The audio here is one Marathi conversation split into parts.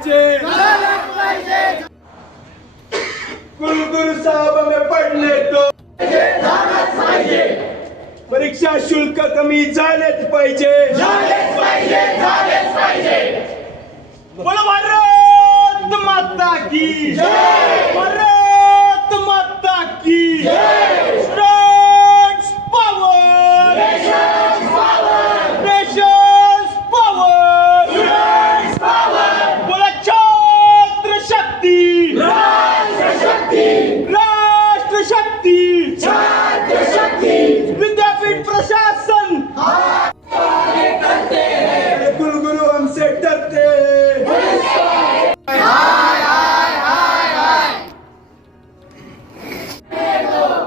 पाहिजे. कुलगुरु साहब हमें पढ़ने दो परीक्षा शुल्क कमी झालेच पाहिजे. बोला भारत माता की विद्यापीठ प्रशासन. कुलगुरु हमसे डरते।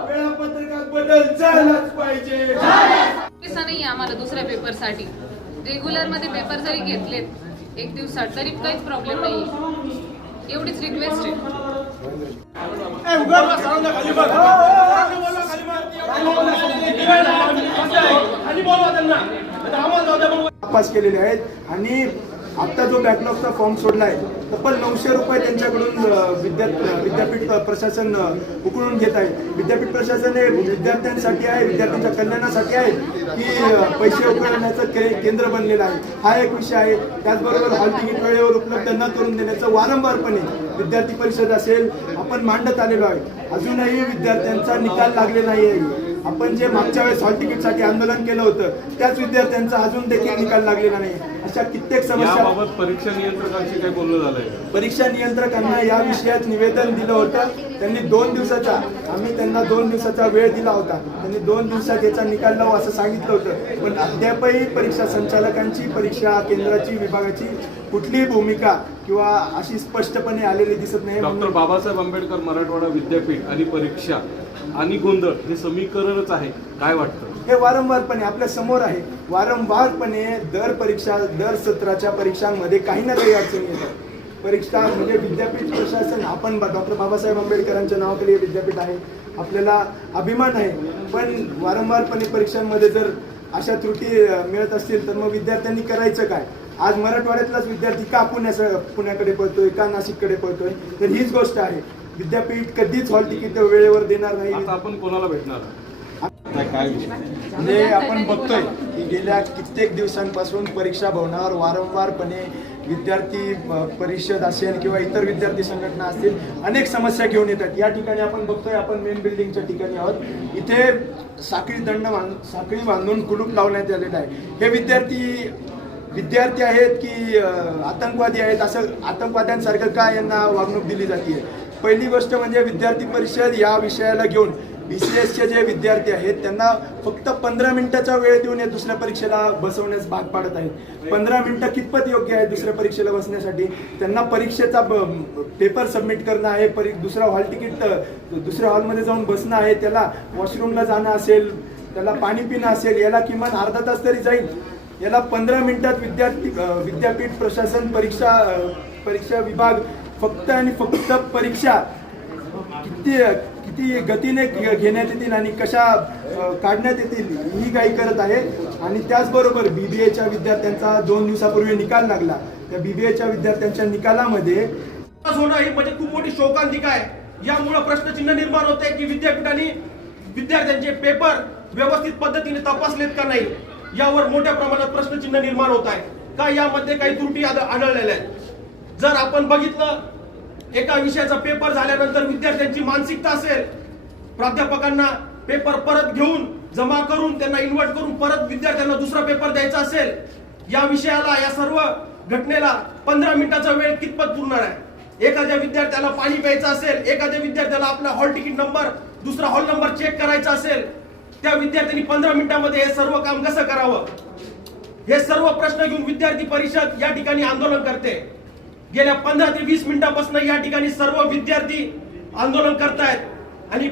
वेळापत्रकात बदल झालाच पाहिजे. पैसा नाही आम्हाला दुसऱ्या पेपरसाठी. रेग्युलरमध्ये पेपर जरी घेतलेत एक दिवसात तरी काहीच प्रॉब्लेम नाही. एवढीच रिक्वेस्ट आहे. तपास केलेले आहेत आणि आता जो बॅकलॉगचा फॉर्म सोडला आहे तब्बल नऊशे रुपये त्यांच्याकडून विद्या विद्यापीठ प्रशासन उकळून घेत आहे. विद्यापीठ प्रशासन हे विद्यार्थ्यांसाठी आहे विद्यार्थ्यांच्या कल्याणासाठी आहे की पैसे उकळण्याचं के केंद्र बनलेलं आहे. हा एक विषय आहे. त्याचबरोबर हॉल तिकीट वेळेवर उपलब्ध न करून देण्याचं वारंवारपणे विद्यार्थी परिषद असेल आपण मांडत आलेलो आहे. अजूनही विद्यार्थ्यांचा निकाल लागलेला नाही आहे आपण जे मागच्या वेळेस हॉल तिकीटसाठी आंदोलन केलं होतं त्याच विद्यार्थ्यांचा अजून देखील निकाल लागलेला नाही. अशा कित्येक समस्या परीक्षा नियंत्रकांशी काही बोलणं झालंय परीक्षा नियंत्रकांना या विषयात निवेदन दिलं होतं. त्यांनी दोन दिवसाचा आम्ही त्यांना दोन दिवसाचा वेळ दिला होता. त्यांनी दोन दिवसात याचा निकाल लावू असं सांगितलं होतं. पण अद्यापही परीक्षा संचालकांची परीक्षा केंद्राची विभागाची कुठलीही भूमिका किंवा अशी स्पष्टपणे आलेली दिसत नाही. डॉक्टर बाबासाहेब आंबेडकर मराठवाडा विद्यापीठ आणि परीक्षा आणि गोंधळ हे समीकरणच आहे. काय वाटतं? हे वारंवारपणे आपल्यासमोर आहे. वारंवारपणे दर परीक्षा दर सत्राच्या परीक्षांमध्ये काही ना काही अडचणी येतात. परीक्षा म्हणजे विद्यापीठ प्रशासन. आपण डॉक्टर बाबासाहेब आंबेडकरांच्या नावाखाली हे विद्यापीठ आहे. आपल्याला अभिमान आहे. पण वारंवारपणे परीक्षांमध्ये जर अशा त्रुटी मिळत असतील तर मग विद्यार्थ्यांनी करायचं काय? आज मराठवाड्यातलाच विद्यार्थी का पुण्यास पुण्याकडे पळतोय का नाशिककडे पळतोय? तर हीच गोष्ट आहे. विद्यापीठ कधीच हॉल तिकीट वेळेवर देणार नाही. आता आपण कोणाला भेटणार? काय काय विषय? म्हणजे आपण बघतोय की गेल्या कित्येक दिवसांपासून परीक्षा भवनावर वारंवारपणे विद्यार्थी परिषद असेल किंवा इतर विद्यार्थी संघटना असतील अनेक समस्या घेऊन येतात. या ठिकाणी आपण बघतोय आपण मेन बिल्डिंगच्या ठिकाणी आहोत. इथे साखळी दंड बांध साखळी बांधून कुलूप लावण्यात आलेलं आहे. हे विद्यार्थी विद्यार्थी आहेत की आतंकवादी आहेत असं आतंकवाद्यांसारखं का यांना वागणूक दिली जाते पहिली गोष्ट म्हणजे विद्यार्थी परिषद या विषयाला घेऊन बी सी एसचे जे विद्यार्थी आहेत त्यांना फक्त पंधरा मिनिटाचा वेळ देऊन या दुसऱ्या परीक्षेला बसवण्यास भाग पाडत आहेत. पंधरा मिनिटं कितपत योग्य आहे दुसऱ्या परीक्षेला बसण्यासाठी? त्यांना परीक्षेचा पेपर सबमिट करणं आहे परी दुसरा हॉल तिकीट दुसऱ्या हॉलमध्ये जाऊन बसणं आहे त्याला वॉशरूमला जाणं असेल त्याला पाणी पिणं असेल याला किमान अर्धा तास तरी जाईल. याला पंधरा मिनिटात विद्यार्थी विद्यापीठ प्रशासन परीक्षा परीक्षा विभाग फक्त आणि फक्त परीक्षा किती किती गतीने घे- घेण्यात येतील आणि कशा काढण्यात येतील ही काही करत आहे. आणि त्याचबरोबर बी बी एच्या विद्यार्थ्यांचा दोन दिवसापूर्वी निकाल लागला. त्या बी बी एच्या विद्यार्थ्यांच्या निकालामध्ये होणं ही म्हणजे खूप मोठी शोकांतिका आहे. यामुळे प्रश्नचिन्ह निर्माण होते की विद्यापीठांनी विद्यार्थ्यांचे पेपर व्यवस्थित पद्धतीने तपासलेत का नाही? यावर मोठ्या प्रमाणात प्रश्नचिन्ह निर्माण होत आहे. का यामध्ये काही त्रुटी आढळलेल्या आहेत? जर आपण बघितलं एका विषयाचा पेपर झाल्यानंतर विद्यार्थ्यांची मानसिकता असेल प्राध्यापकांना पेपर परत घेऊन जमा करून त्यांना इन्व्हर्ट करून परत विद्यार्थ्यांना दुसरा पेपर द्यायचा असेल या विषयाला या सर्व घटनेला पंधरा मिनिटाचा वेळ कितपत पुरणार आहे? एखाद्या विद्यार्थ्याला पाणी प्यायचं असेल एखाद्या विद्यार्थ्याला आपला हॉल तिकीट नंबर दुसरा हॉल नंबर चेक करायचा असेल त्या विद्यार्थ्यांनी पंधरा मिनिटांमध्ये हे सर्व काम कसं करावं? हे सर्व प्रश्न घेऊन विद्यार्थी परिषद या ठिकाणी आंदोलन करते. गेल्या पंधरा ते वीस मिनिटापासून या ठिकाणी सर्व विद्यार्थी आंदोलन करतायत. आणि